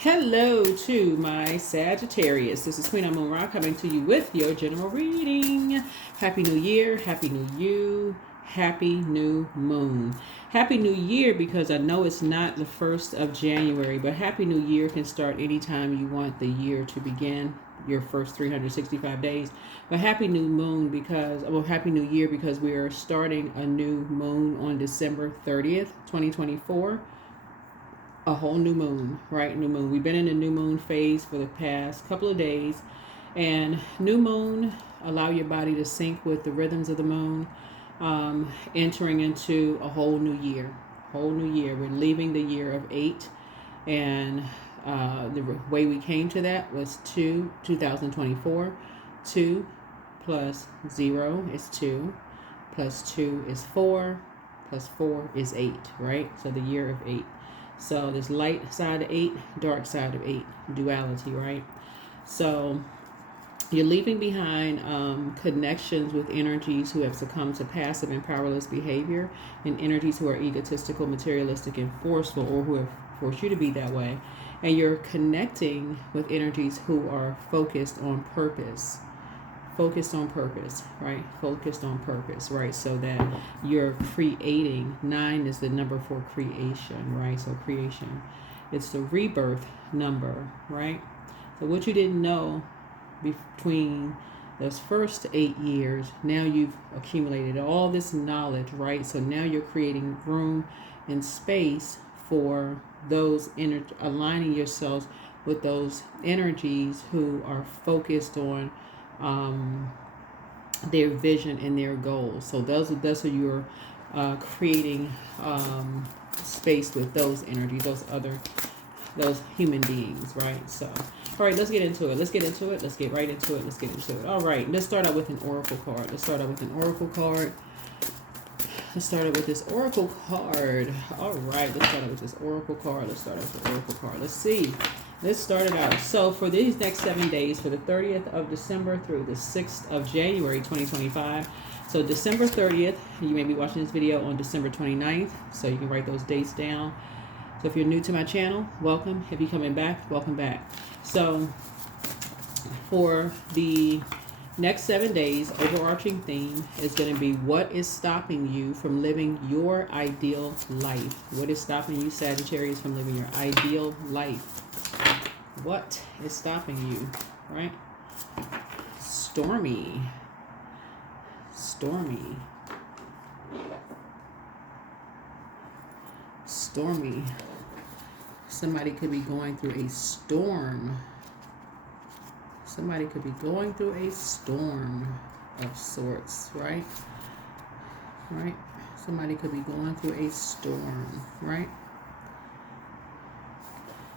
Hello to my Sagittarius. This is Queen Amun Ra coming to you with your general reading. Happy New Year, Happy New You, Happy New Moon. Happy New Year because I know it's not the 1st of January, but Happy New Year can start anytime you want the year to begin, your first 365 days. But Happy New Moon because, Happy New Year because we are starting a new moon on December 30th, 2024. A whole new moon, right? New moon. We've been in a new moon phase for the past couple of days, and new moon allow your body to sync with the rhythms of the moon, entering into a whole new year. Whole new year. We're leaving the year of 8, and the way we came to that was 2024. 2 plus 0 is 2, plus 2 is 4, plus 4 is 8, right? So the year of 8. So this light side of 8, dark side of 8, duality, right? So you're leaving behind connections with energies who have succumbed to passive and powerless behavior, and energies who are egotistical, materialistic, and forceful, or who have forced you to be that way. And you're connecting with energies who are focused on purpose. Focused on purpose, right? Focused on purpose, right? So that you're creating. 9 is the number for creation, right? So creation. It's the rebirth number, right? So what you didn't know between those first 8 years, now you've accumulated all this knowledge, right? So now you're creating room and space for those aligning yourselves with those energies who are focused on their vision and their goals. So that's what you're creating space with those energies, those human beings, right? So, all right, let's get into it. Let's get right into it. All right, let's start out with an oracle card. Let's start out with this oracle card. All right, let's start out with this oracle card. Let's see. Let's start it out. So for these next 7 days, for the 30th of December through the 6th of January 2025. So December 30th, you may be watching this video on December 29th, so you can write those dates down. So if you're new to my channel, welcome. If you're coming back, welcome back. So for the next 7 days, overarching theme is going to be what is stopping you from living your ideal life. What is stopping you, Sagittarius, from living your ideal life? What is stopping you, right? Stormy. Somebody could be going through a storm. Somebody could be going through a storm of sorts, right? Right? Somebody could be going through a storm, right?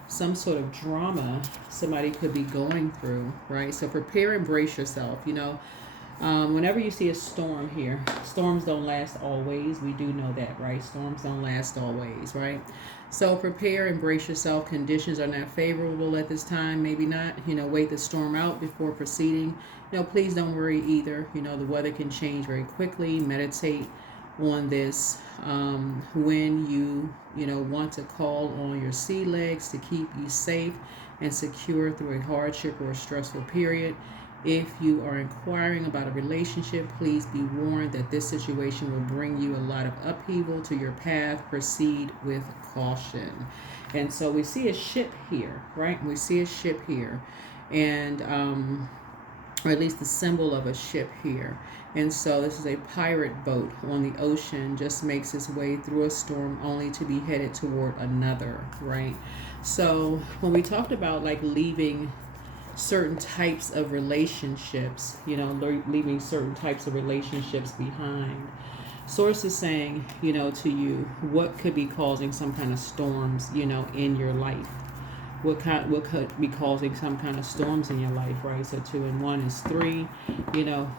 Some sort of drama somebody could be going through, right? So prepare and brace yourself. Whenever you see a storm here, storms don't last always. We do know that, right? Storms don't last always, right? So prepare and brace yourself. Conditions are not favorable at this time. Maybe not. Wait the storm out before proceeding. Please don't worry either. The weather can change very quickly. Meditate on this when you want to call on your sea legs to keep you safe and secure through a hardship or a stressful period. If you are inquiring about a relationship, please be warned that this situation will bring you a lot of upheaval to your path. Proceed with caution. And so we see a ship here, right? And or at least the symbol of a ship here. And so this is a pirate boat on the ocean, just makes its way through a storm only to be headed toward another, right? So when we talked about like leaving certain types of relationships, leaving certain types of relationships behind, Source is saying, to you, what could be causing some kind of storms, in your life? What could be causing some kind of storms in your life, right? So 2 and 1 is 3.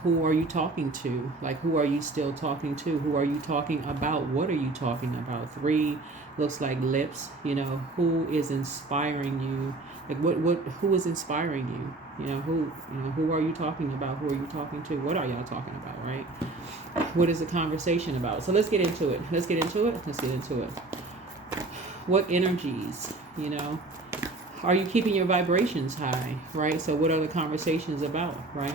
Who are you talking to? Like, who are you still talking to? Who are you talking about? What are you talking about? 3 looks like lips. Who is inspiring you? Like, who is inspiring you? Who are you talking about? Who are you talking to? What are y'all talking about, right? What is the conversation about? So let's get into it. What energies, are you keeping your vibrations high, right? So what are the conversations about, right?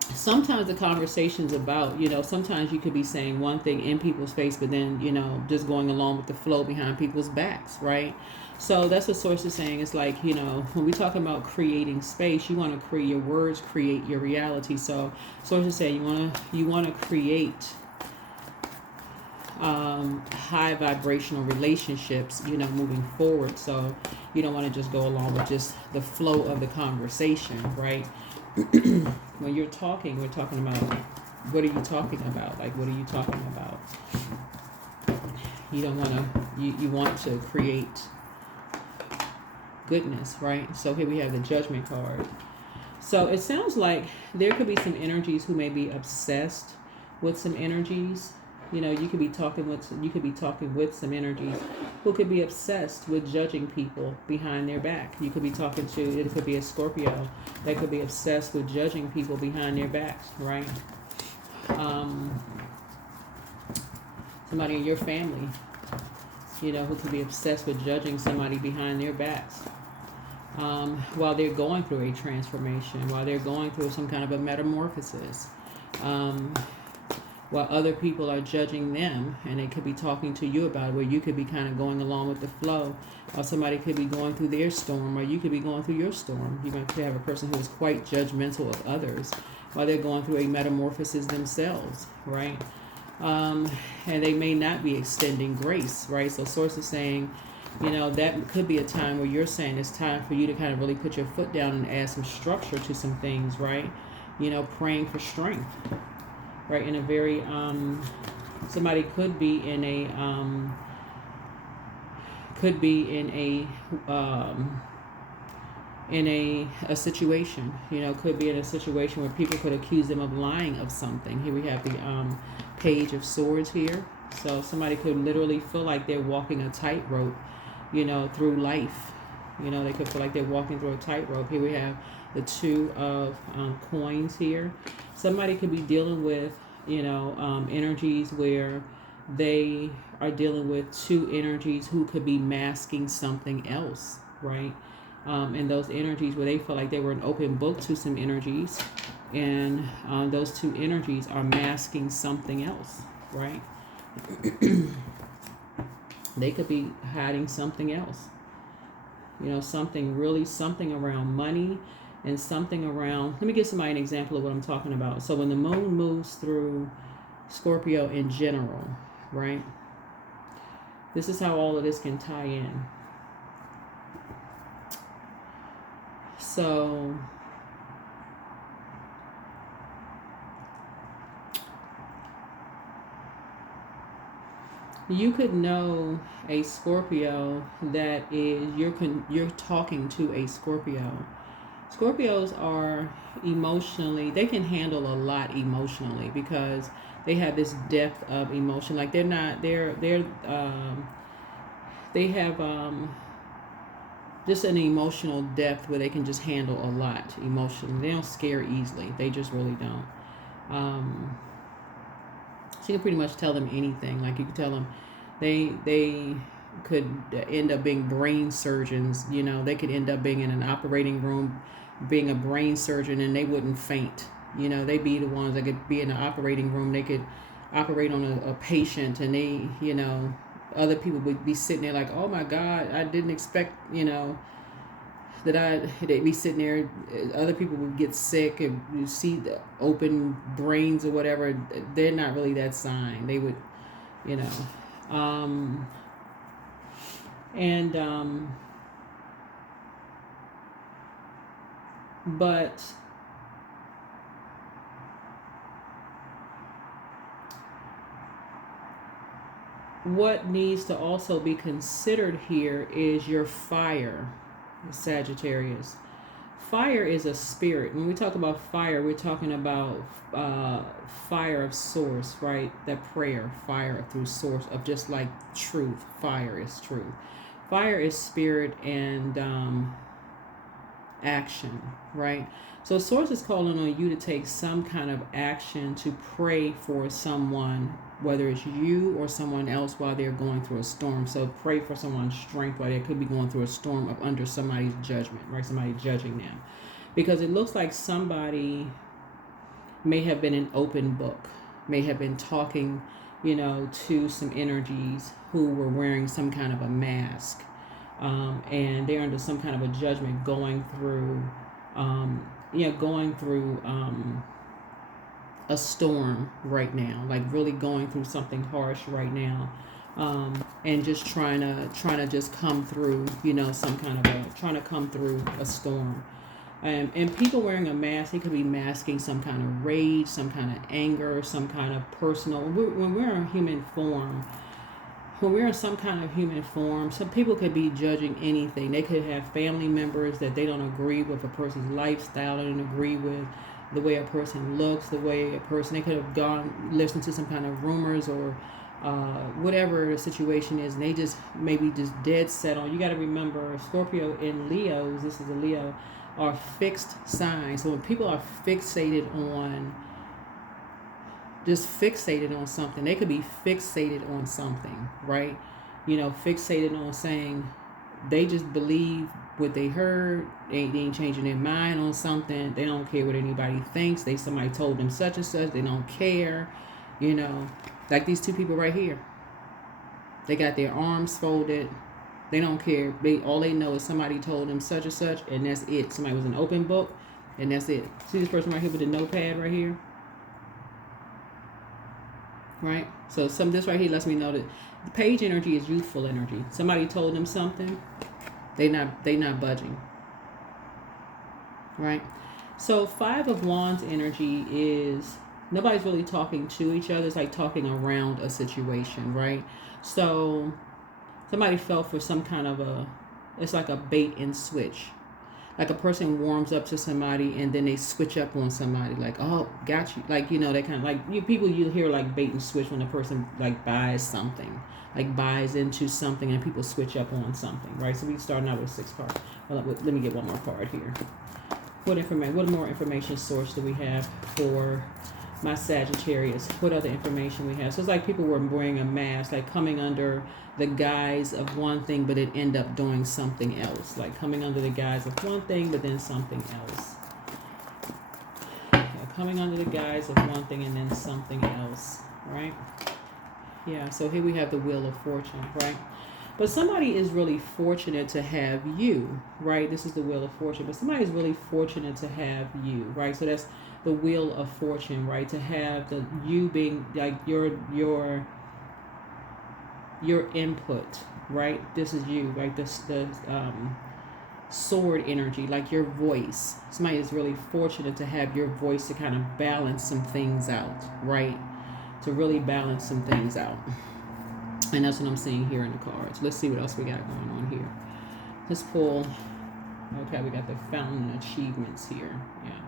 Sometimes the conversation's about, sometimes you could be saying one thing in people's face, but then, just going along with the flow behind people's backs, right? So that's what Source is saying. It's like, when we talk about creating space, you want to create your words, create your reality. So Source is saying you want to create high vibrational relationships, moving forward. So you don't want to just go along with just the flow of the conversation, right? When you're talking, we're talking about, what are you talking about? Like, what are you talking about? You don't want to, you want to create goodness, right? So here we have the Judgment card. So it sounds like there could be some energies who may be obsessed with some energies. You could be talking with some energies who could be obsessed with judging people behind their back. You could be talking to, it could be a Scorpio that could be obsessed with judging people behind their backs, right? Somebody in your family, who could be obsessed with judging somebody behind their backs. While they're going through a transformation, while they're going through some kind of a metamorphosis. While other people are judging them, and they could be talking to you about it, where you could be kind of going along with the flow, or somebody could be going through their storm, or you could be going through your storm. You might have a person who is quite judgmental of others while they're going through a metamorphosis themselves, right? And they may not be extending grace, right? So Source is saying, that could be a time where you're saying it's time for you to kind of really put your foot down and add some structure to some things, right? Praying for strength. Right, in a very, somebody could be in a situation, could be in a situation where people could accuse them of lying of something. Here we have the Page of Swords here. So somebody could literally feel like they're walking a tightrope, through life. They could feel like they're walking through a tightrope. Here we have the Two of Coins here. Somebody could be dealing with, energies where they are dealing with two energies who could be masking something else, right? And those energies where they feel like they were an open book to some energies, and those two energies are masking something else, right? They could be hiding something else. Something around money, and something around, let me give somebody an example of what I'm talking about. So when the moon moves through Scorpio in general, right? This is how all of this can tie in. So you could know a Scorpio that is, you're talking to a Scorpio. Scorpios are emotionally, they can handle a lot emotionally because they have this depth of emotion. Like they have just an emotional depth where they can just handle a lot emotionally. They don't scare easily. They just really don't. So you can pretty much tell them anything. Like you can tell them they could end up being brain surgeons. They could end up being in an operating room, being a brain surgeon, and they wouldn't faint. They'd be the ones that could be in the operating room. They could operate on a patient, and they, other people would be sitting there like, oh my God, I didn't expect, they'd be sitting there. Other people would get sick, and you see the open brains or whatever. They're not really that sign. They would, but what needs to also be considered here is your fire, Sagittarius. Fire is a spirit. When we talk about fire, we're talking about fire of source, right? That prayer, fire through source of just like truth. Fire is truth. Fire is spirit and action, right? So source is calling on you to take some kind of action to pray for someone, whether it's you or someone else while they're going through a storm. So pray for someone's strength while they could be going through a storm of under somebody's judgment, right? Somebody judging them. Because it looks like somebody may have been an open book, may have been talking, to some energies who were wearing some kind of a mask. And they're under some kind of a judgment going through a storm right now, like really going through something harsh right now, and just trying to just come through, trying to come through a storm. And people wearing a mask, they could be masking some kind of rage, some kind of anger, some kind of personal. When we're in human form, when we're in some kind of human form, some people could be judging anything. They could have family members that they don't agree with a person's lifestyle, they don't agree with the way a person looks, they could have gone, listened to some kind of rumors or whatever the situation is, and they just maybe just dead set on. You got to remember, Scorpio and Leos, this is a Leo, are fixed signs. So when people are fixated on something, they could be fixated on something, right? Fixated on saying they just believe what they heard. They ain't changing their mind on something. They don't care what anybody thinks. Somebody told them such and such. They don't care. Like these two people right here. They got their arms folded. They don't care. All they know is somebody told them such and such, and that's it. Somebody was an open book, and that's it. See this person right here with the notepad right here? Right? So this right here lets me know that the page energy is youthful energy. Somebody told them something, they not budging. Right? So 5 of Wands energy is nobody's really talking to each other. It's like talking around a situation, right? So somebody fell for some kind of it's like a bait and switch. Like a person warms up to somebody and then they switch up on somebody. Like, oh, got you. Like, they kind of like, you hear like bait and switch when a person like buys something. Like buys into something and people switch up on something, right? So we starting out with 6 cards. Well, let me get one more card here. What more information source do we have for my Sagittarius? What other information we have? So it's like people were wearing a mask, like coming under the guise of one thing, but it end up doing something else. Like coming under the guise of one thing, but then something else. Coming under the guise of one thing and then something else, right? Yeah, so here we have the Wheel of Fortune, right? But somebody is really fortunate to have you, right? This is the Wheel of Fortune, but somebody is really fortunate to have you, right? So that's the Wheel of Fortune, right? To have you being like your input, right? This is you, right? The sword energy, like your voice. Somebody is really fortunate to have your voice to kind of balance some things out, right? To really balance some things out. And that's what I'm seeing here in the cards. Let's see what else we got going on here. Let's pull. Okay, we got the Fountain Achievements here. Yeah,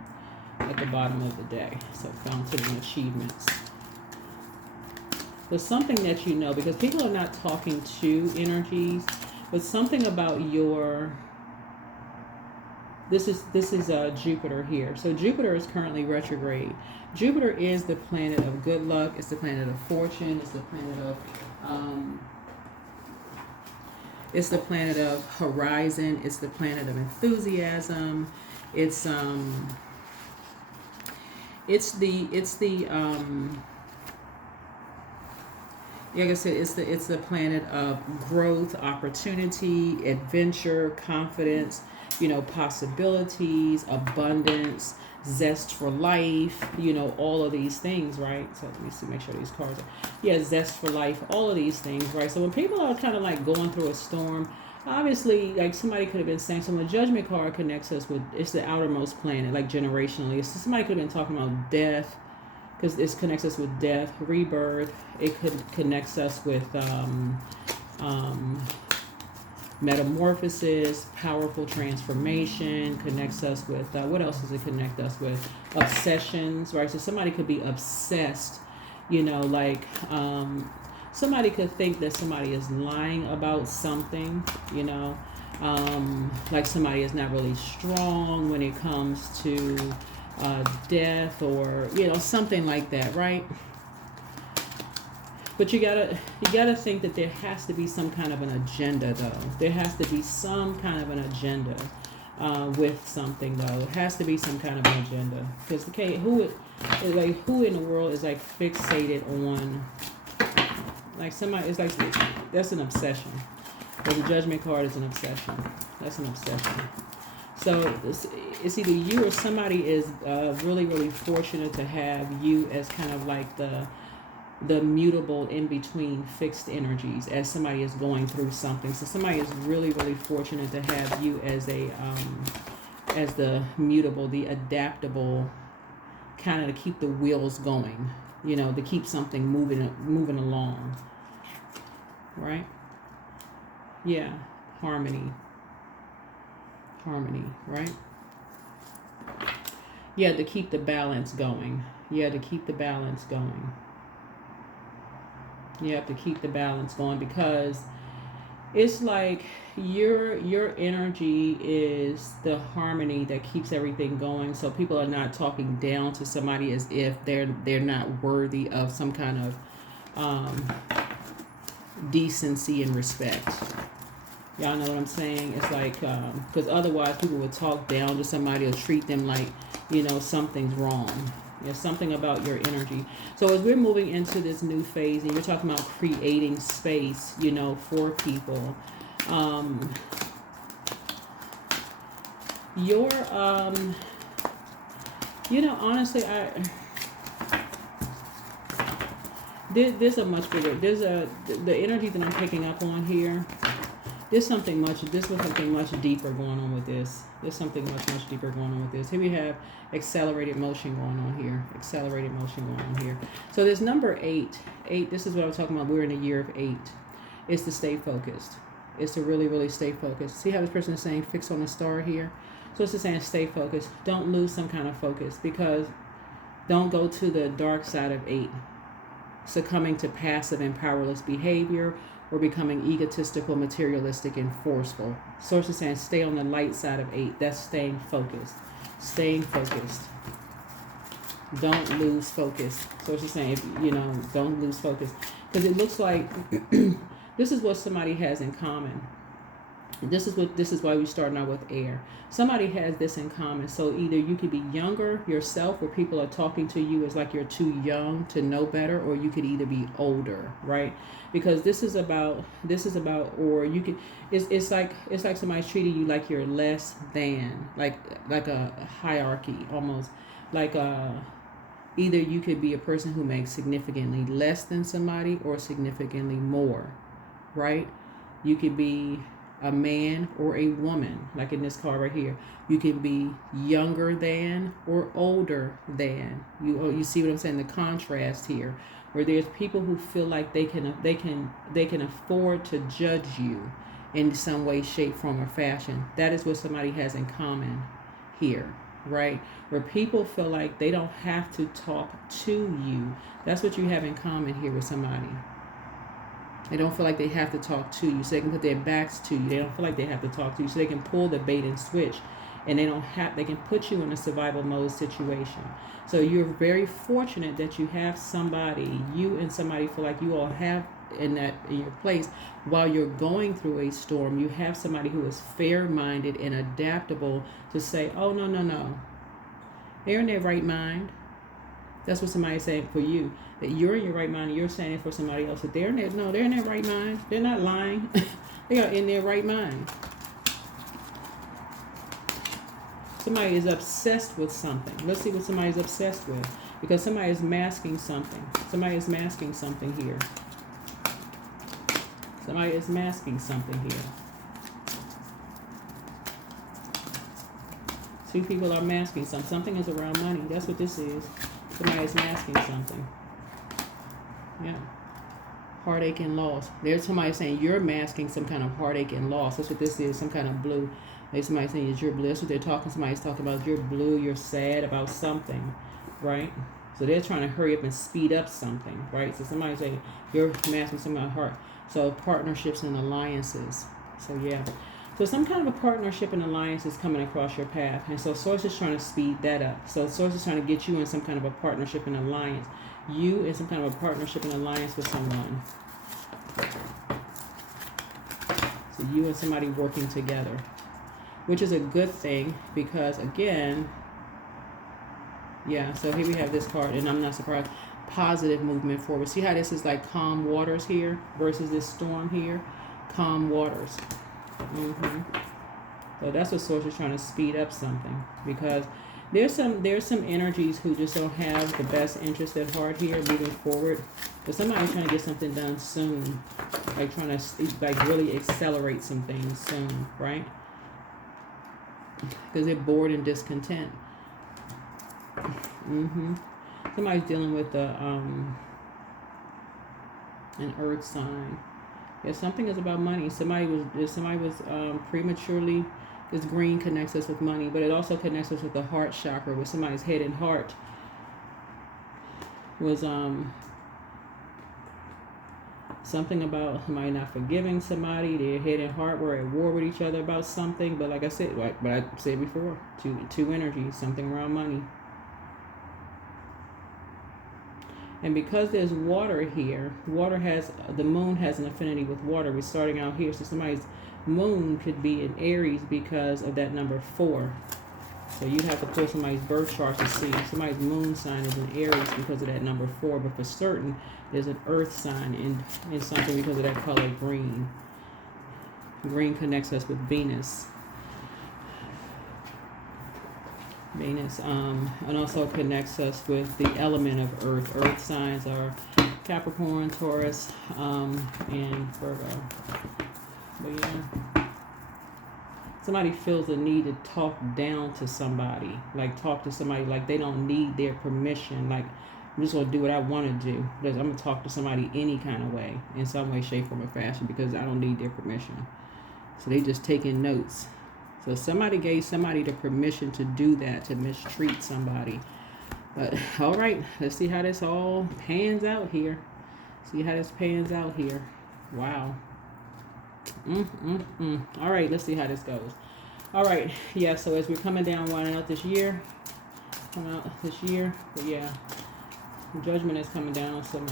at the bottom of the deck. So Fountain Achievements. There's something that because people are not talking to energies, but something about your. This is Jupiter here. So Jupiter is currently retrograde. Jupiter is the planet of good luck. It's the planet of fortune. It's the planet of horizon. It's the planet of enthusiasm. It's like I said, it's the planet of growth, opportunity, adventure, confidence, possibilities, abundance, zest for life, all of these things, right? So let me see, make sure these cards are, zest for life, all of these things, right? So when people are kind of like going through a storm, obviously, like somebody could have been saying, so when the Judgment card connects us with, it's the outermost planet, like generationally. So somebody could have been talking about death, because this connects us with death, rebirth. It connects us with metamorphosis, powerful transformation, connects us with, what else does it connect us with? Obsessions, right? So somebody could be obsessed, somebody could think that somebody is lying about something, Like somebody is not really strong when it comes to death, or something like that, right? But you gotta think that there has to be some kind of an agenda, though. There has to be some kind of an agenda with something, though. It has to be some kind of an agenda, because who in the world is like fixated on like somebody? It's like that's an obsession. Or the Judgment card is an obsession. That's an obsession. So it's either you or somebody is really, really fortunate to have you as kind of like the mutable in between fixed energies as somebody is going through something. So somebody is really, really fortunate to have you as as the mutable, the adaptable, kind of to keep the wheels going, to keep something moving along, right? Yeah, harmony, right? Yeah, to keep the balance going. Yeah, to keep the balance going. You have to keep the balance going, because it's like your energy is the harmony that keeps everything going. So people are not talking down to somebody as if they're not worthy of some kind of decency and respect. Y'all know what I'm saying? It's like, because otherwise people would talk down to somebody or treat them like, something's wrong. There's something about your energy. So as we're moving into this new phase, and you're talking about creating space, for people, honestly, there's a much bigger, the energy that I'm picking up on here. There's something much deeper going on with this. There's something much deeper going on with this. Here we have accelerated motion going on here. Accelerated motion going on here. So there's number 8. 8, this is what I'm talking about. We're in a year of 8. It's to stay focused. It's to really, really stay focused. See how this person is saying fix on a star here? So it's just saying stay focused. Don't lose some kind of focus, because don't go to the dark side of 8. Succumbing to passive and powerless behavior, or becoming egotistical, materialistic, and forceful. Source is saying stay on the light side of 8. That's staying focused. Staying focused. Don't lose focus. Source is saying, don't lose focus. Because it looks like this is what somebody has in common. This is why we're starting out with air. Somebody has this in common. So either you could be younger yourself, where people are talking to you as like you're too young to know better, or you could either be older, right? Because this is about, or you could, it's like somebody's treating you like you're less than, like a hierarchy almost, like either you could be a person who makes significantly less than somebody, or significantly more, right? You could be a man or a woman, like in this card right here. You can be younger than or older than. You see what I'm saying? The contrast here, where there's people who feel like they can afford to judge you in some way, shape, form, or fashion. That is what somebody has in common here, right? Where people feel like they don't have to talk to you. That's what you have in common here with somebody. They don't feel like they have to talk to you, so they can put their backs to you. They don't feel like they have to talk to you, so they can pull the bait and switch, and they can put you in a survival mode situation. So you're very fortunate that you have somebody, you and somebody feel like you all have in your place while you're going through a storm. You have somebody who is fair-minded and adaptable to say, oh, no. They're in their right mind. That's what somebody's saying for you. That you're in your right mind, and you're saying it for somebody else. That they're in their right mind. They're not lying. They are in their right mind. Somebody is obsessed with something. Let's see what somebody's obsessed with. Because somebody is masking something. Somebody is masking something here. Somebody is masking something here. Two people are masking something. Something is around money. That's what this is. Somebody is masking something. Yeah. Heartache and loss. There's somebody saying you're masking some kind of heartache and loss. That's what this is. Some kind of blue. There's somebody saying you're blue. That's what they're talking. Somebody's talking about you're blue. You're sad about something. Right? So they're trying to hurry up and speed up something. Right? So somebody's saying you're masking some kind of heart. So partnerships and alliances. So yeah. So some kind of a partnership and alliance is coming across your path. And so Source is trying to speed that up. So Source is trying to get you in some kind of a partnership and alliance. You in some kind of a partnership and alliance with someone. So you and somebody working together. Which is a good thing because, again, yeah, so here we have this card, and I'm not surprised. Positive movement forward. See how this is like calm waters here versus this storm here? Calm waters. So that's what Source is trying to speed up something, because there's some energies who just don't have the best interest at heart here moving forward. But somebody's trying to get something done soon, like trying to like really accelerate some things soon, right? Because they're bored and discontent. Somebody's dealing with an earth sign. Yeah, something is about money. Somebody was prematurely. This green connects us with money, but it also connects us with the heart chakra, where somebody's head and heart was something about somebody not forgiving somebody. Their head and heart were at war with each other about something. But like I said, but I said before, two energies, something around money. And because there's water here, the moon has an affinity with water. We're starting out here. So somebody's moon could be in Aries because of that number 4. So you'd have to pull somebody's birth chart to see. Somebody's moon sign is in Aries because of that number 4. But for certain, there's an earth sign in something because of that color green. Green connects us with Venus. And also connects us with the element of earth. Earth signs are Capricorn, Taurus, and Virgo. But yeah, somebody feels the need to talk down to somebody, like talk to somebody like they don't need their permission. Like, I'm just gonna do what I want to do, because I'm gonna talk to somebody any kind of way, in some way, shape, form, or fashion, because I don't need their permission. So they just taking notes. So somebody gave somebody the permission to do that, to mistreat somebody. But all right, let's see how this all pans out here. See how this pans out here. Wow. All right, let's see how this goes. All right, yeah, so as we're coming down, winding out this year, but yeah, Judgment is coming down on some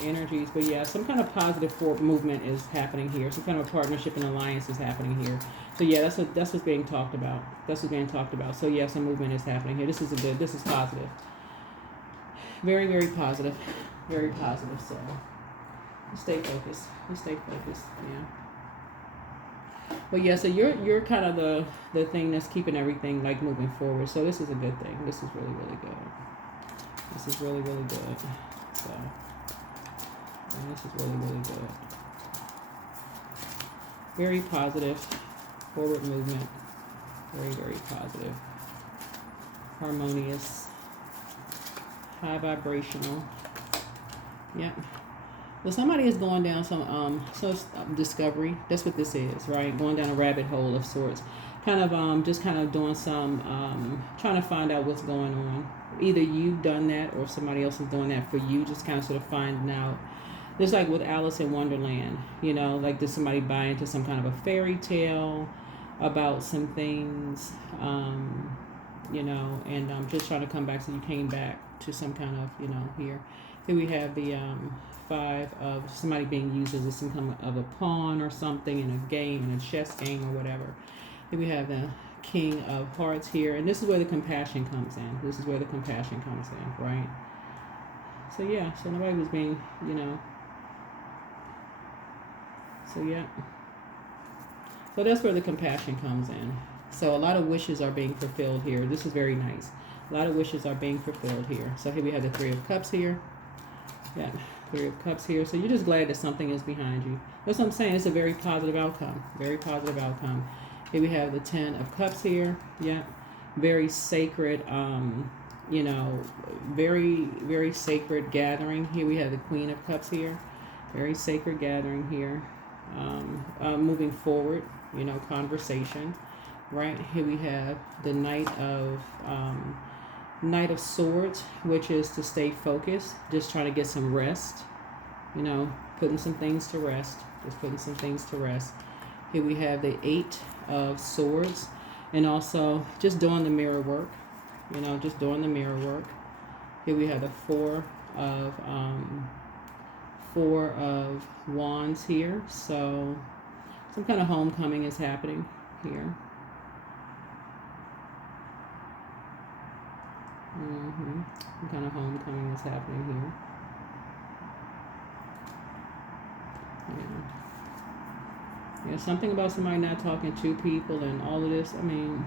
energies. But yeah, some kind of positive forward movement is happening here. Some kind of partnership and alliance is happening here. So yeah, that's what's being talked about. That's what's being talked about. So yeah, some movement is happening here. This is positive. Very, very positive. Very positive. So stay focused. Yeah. But yeah, so you're kind of the thing that's keeping everything like moving forward. So this is a good thing. This is really, really good. This is really, really good. So this is really, really good. Very positive. Forward movement. Very, very positive. Harmonious. High vibrational. Yep. Well, somebody is going down some discovery. That's what this is, right? Going down a rabbit hole of sorts. Kind of just kind of doing some trying to find out what's going on. Either you've done that or somebody else is doing that for you. Just kind of sort of finding out. Just like with Alice in Wonderland, you know, like did somebody buy into some kind of a fairy tale about some things, you know, and just trying to come back. So you came back to some kind of, you know, here we have the 5 of somebody being used as some kind of a pawn or something in a game, in a chess game or whatever. Here we have the King of Hearts here, and this is where the compassion comes in. This is where the compassion comes in, right? So yeah, so nobody was being, you know. So yeah. So that's where the compassion comes in. So a lot of wishes are being fulfilled here. This is very nice. A lot of wishes are being fulfilled here. So here we have the 3 of Cups here. Yeah, 3 of Cups here. So you're just glad that something is behind you. That's what I'm saying. It's a very positive outcome. Very positive outcome. Here we have the 10 of Cups here. Yeah. Very sacred, you know, very, very sacred gathering. Here we have the Queen of Cups here. Very sacred gathering here. Moving forward, you know, conversation. Right. Here we have the Knight of Swords, which is to stay focused, just trying to get some rest, you know, putting some things to rest, just putting some things to rest. Here we have the Eight of Swords, and also just doing the mirror work, just doing the mirror work. Here we have the Four of Wands here. So some kind of homecoming is happening here. Some kind of homecoming is happening here. Yeah, something about somebody not talking to people and all of this. I mean,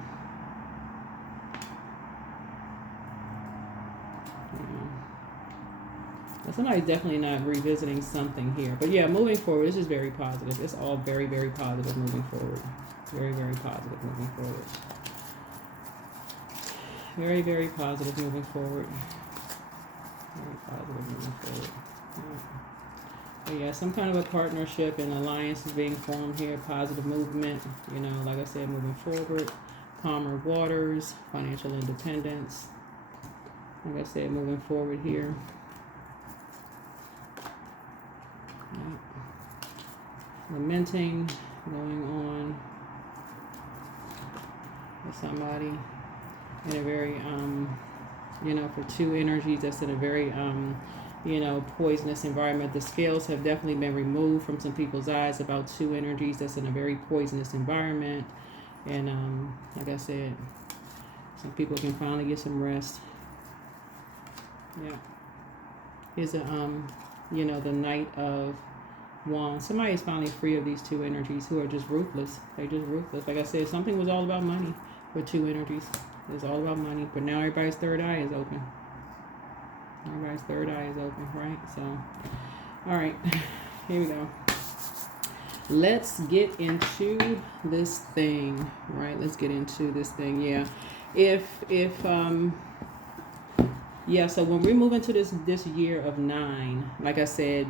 somebody's definitely not revisiting something here. But yeah, moving forward, this is very positive. It's all very, very positive moving forward. Very, very positive moving forward. Very, very positive moving forward. Very positive moving forward. But yeah, some kind of a partnership and alliance is being formed here. Positive movement, like I said, moving forward. Calmer waters, financial independence. Like I said, moving forward here. Lamenting going on with somebody in a very for two energies that's in a very poisonous environment. The scales have definitely been removed from some people's eyes about two energies that's in a very poisonous environment. And like I said, some people can finally get some rest. Yeah. Here's a the Knight of Wands. Somebody is finally free of these two energies who are just ruthless. They're just ruthless. Like I said, something was all about money for two energies. It was all about money, but now everybody's third eye is open. Everybody's third eye is open, right? So, all right, here we go. Let's get into this thing, right? Let's get into this thing. Yeah, so when we move into this year of 9, like I said,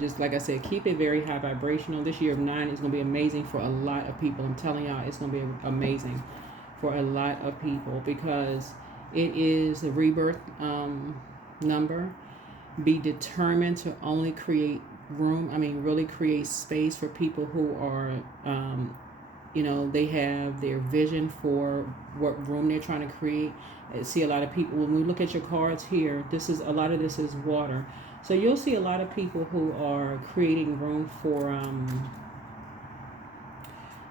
keep it very high vibrational. This year of 9 is going to be amazing for a lot of people. I'm telling y'all, it's going to be amazing for a lot of people because it is the rebirth number. Be determined to only create room. Really create space for people who are, they have their vision for what room they're trying to create. I see a lot of people, when we look at your cards here, a lot of this is water. So you'll see a lot of people who are creating room for,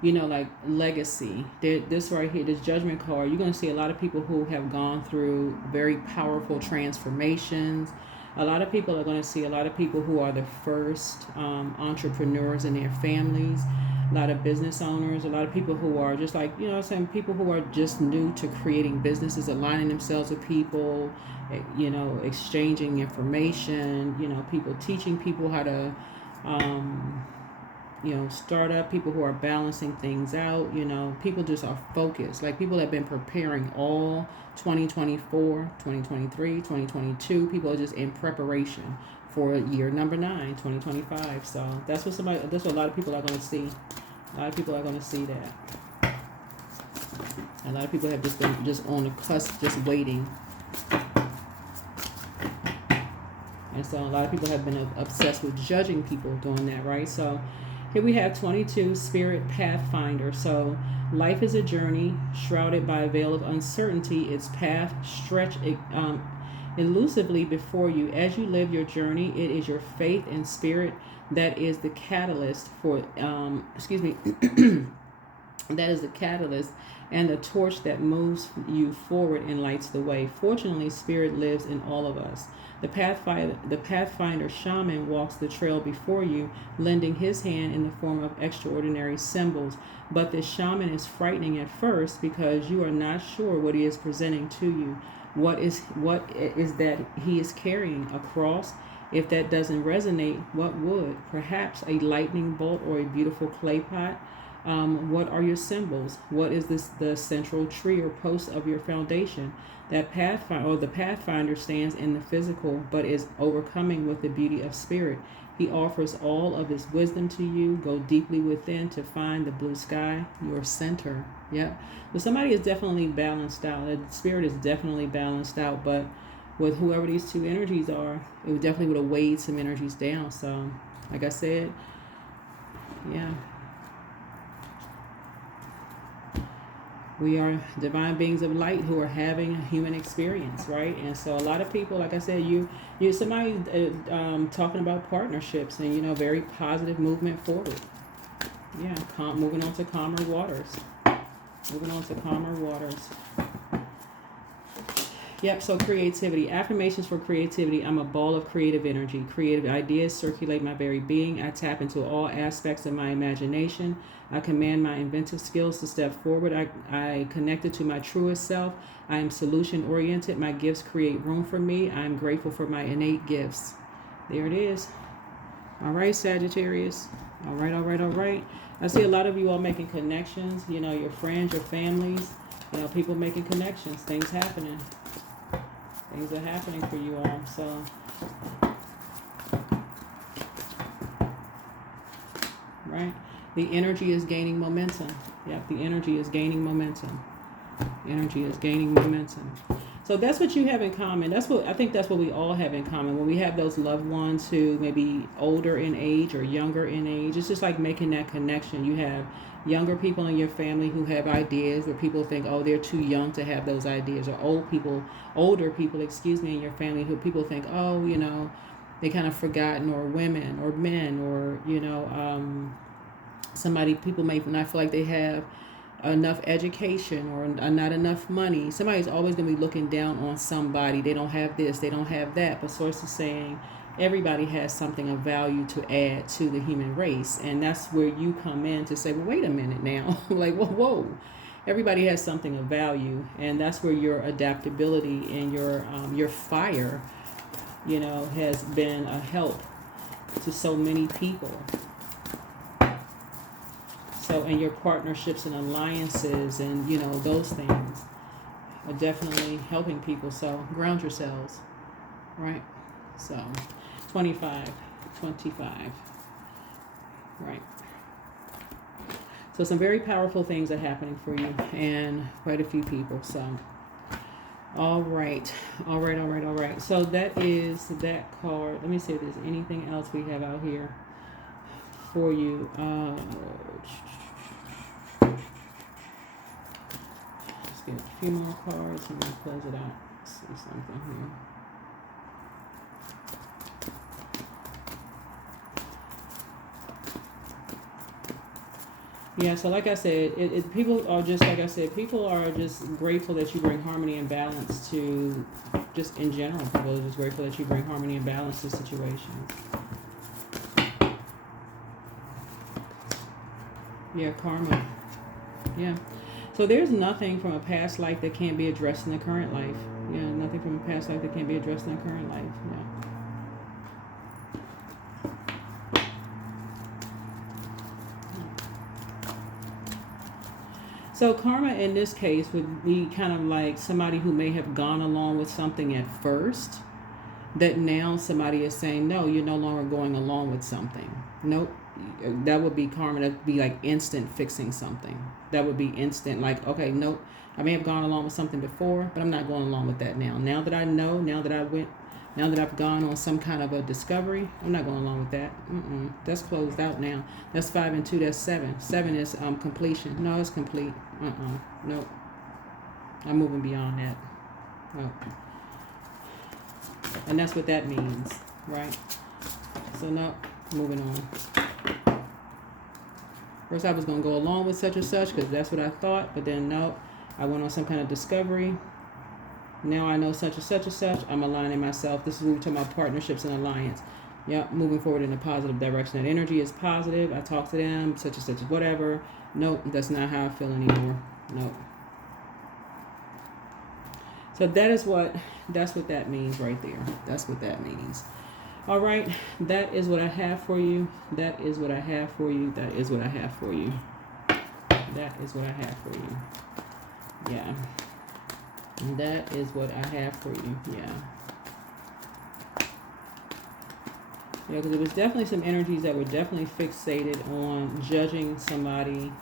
like legacy. This right here, this Judgment card, you're going to see a lot of people who have gone through very powerful transformations. A lot of people are going to see a lot of people who are the first entrepreneurs in their families. A lot of business owners, a lot of people who are just like, people who are just new to creating businesses, aligning themselves with people, exchanging information, people teaching people how to, start up, people who are balancing things out, people just are focused. Like people have been preparing all 2024, 2023, 2022. People are just in preparation for year number 9, 2025. So that's what a lot of people are going to see. A lot of people are going to see that. A lot of people have just been just on the cusp, just waiting. And so a lot of people have been obsessed with judging people doing that, right? So here we have 22, Spirit Pathfinder. So life is a journey shrouded by a veil of uncertainty. Its path stretch elusively before you. As you live your journey, it is your faith and spirit that is the catalyst for, that is the catalyst and the torch that moves you forward and lights the way. Fortunately, spirit lives in all of us. The Pathfinder shaman walks the trail before you, lending his hand in the form of extraordinary symbols. But this shaman is frightening at first because you are not sure what he is presenting to you. What is that he is carrying across? If that doesn't resonate, what would? Perhaps a lightning bolt or a beautiful clay pot? What are your symbols? What is the central tree or post of your foundation? The Pathfinder stands in the physical, but is overcoming with the beauty of spirit. He offers all of his wisdom to you. Go deeply within to find the blue sky, your center. Yep. But somebody is definitely balanced out. The spirit is definitely balanced out, but with whoever these two energies are, it definitely would have weighed some energies down. So, like I said, yeah. We are divine beings of light who are having a human experience, right? And so a lot of people, like I said, you somebody talking about partnerships and, very positive movement forward. Yeah, moving on to calmer waters. Moving on to calmer waters. Yep, so creativity. Affirmations for creativity. I'm a ball of creative energy. Creative ideas circulate my very being. I tap into all aspects of my imagination. I command my inventive skills to step forward. I connected to my truest self. I am solution oriented. My gifts create room for me. I am grateful for my innate gifts. There it is. All right, Sagittarius. All right, all right, all right. I see a lot of you all making connections. Your friends, your families. People making connections. Things happening. Things are happening for you all. So, right? The energy is gaining momentum. Yep, the energy is gaining momentum. Energy is gaining momentum. So that's what you have in common. I think that's what we all have in common. When we have those loved ones who may be older in age or younger in age, it's just like making that connection. You have younger people in your family who have ideas where people think, oh, they're too young to have those ideas, or older people, in your family who people think, oh, they kind of forgotten, or women or men, or, people may not feel like they have enough education or not enough money. Somebody's always going to be looking down on somebody. They don't have this, they don't have that. But Source is saying everybody has something of value to add to the human race. And that's where you come in to say, well, wait a minute now. Like, whoa. Everybody has something of value. And that's where your adaptability and your fire, has been a help to so many people. So, and your partnerships and alliances and, those things are definitely helping people. So, ground yourselves, right? So, 25, right? So, some very powerful things are happening for you and quite a few people. So, all right. So, that is that card. Let me see if there's anything else we have out here for you. Just get a few more cards and then close it out. Let's see something here. Yeah, so like I said, people are just, like I said, people are just grateful that you bring harmony and balance to, just in general, people are just grateful that you bring harmony and balance to situations. Yeah, karma. Yeah. So there's nothing from a past life that can't be addressed in the current life. Yeah, nothing from a past life that can't be addressed in the current life. Yeah. So karma in this case would be kind of like somebody who may have gone along with something at first, that now somebody is saying, no, you're no longer going along with something. Nope. That would be karma. That would be like instant fixing something. That would be instant, like, okay, nope, I may have gone along with something before, but I'm not going along with that now. Now that I know, now that I've gone on some kind of a discovery, I'm not going along with that. That's closed out now. That's 5 and 2, that's 7. 7 is completion. No, it's complete. Nope. I'm moving beyond that. Nope. And that's what that means, right? So no, moving on. First I was going to go along with such and such because that's what I thought, but then no, I went on some kind of discovery. Now I know such and such and such. I'm aligning myself. This is what we're talking about, partnerships and alliance. Yep, moving forward in a positive direction. That energy is positive. I talk to them, such and such, whatever. Nope, that's not how I feel anymore. Nope. So that's what that means right there. That's what that means. All right, that is what I have for you. That is what I have for you. That is what I have for you. That is what I have for you. Yeah. That is what I have for you. Yeah. Yeah, because it was definitely some energies that were definitely fixated on judging somebody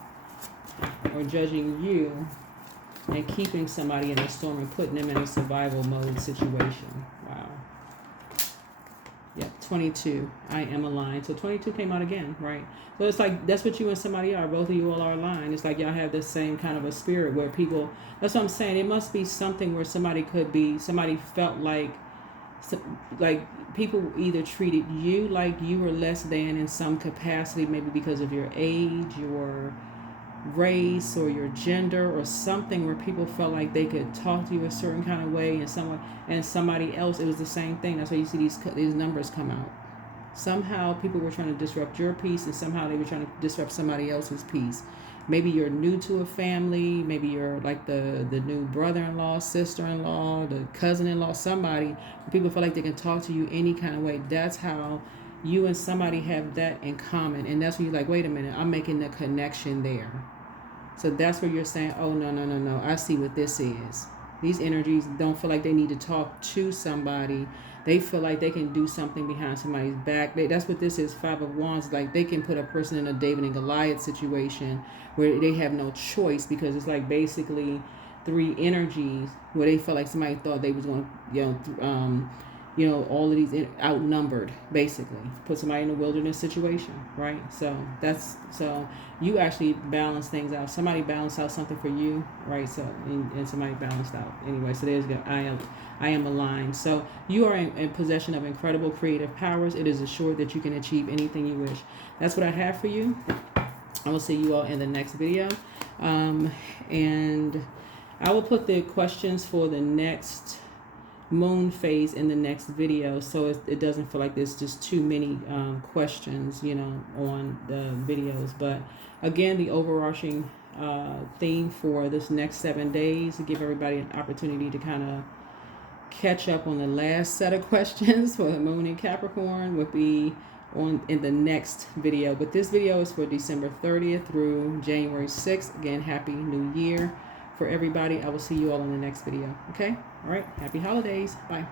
or judging you and keeping somebody in a storm and putting them in a survival mode situation. Wow. Yep, 22. I am aligned. So 22 came out again, right? So it's like that's what you and somebody are. Both of you all are aligned. It's like y'all have the same kind of a spirit where people. That's what I'm saying. It must be something where somebody felt like people either treated you like you were less than in some capacity, maybe because of your age, your race, or your gender, or something where people felt like they could talk to you a certain kind of way, and somebody else, it was the same thing. That's why you see these numbers come out. Somehow people were trying to disrupt your peace, and somehow they were trying to disrupt somebody else's peace. Maybe you're new to a family. Maybe you're like the new brother-in-law, sister-in-law, the cousin-in-law, somebody. People feel like they can talk to you any kind of way. That's how you and somebody have that in common. And that's when you're like, wait a minute, I'm making the connection there. So that's where you're saying, oh, no. I see what this is. These energies don't feel like they need to talk to somebody. They feel like they can do something behind somebody's back. That's what this is, 5 of Wands. Like they can put a person in a David and Goliath situation where they have no choice, because it's like basically 3 energies where they felt like somebody thought they was going to, all of these outnumbered, basically. Put somebody in a wilderness situation, right? So you actually balance things out. Somebody balanced out something for you, right? So, and somebody balanced out. Anyway, so there's good. I am aligned. So you are in possession of incredible creative powers. It is assured that you can achieve anything you wish. That's what I have for you. I will see you all in the next video. And I will put the questions for the next moon phase in the next video, so it doesn't feel like there's just too many questions, on the videos. But again, the overarching theme for this next 7 days, to give everybody an opportunity to kind of catch up on the last set of questions for the moon in Capricorn, would be in the next video. But this video is for December 30th through January 6th. Again, Happy New Year for everybody. I will see you all in the next video. Okay? All right. Happy holidays. Bye.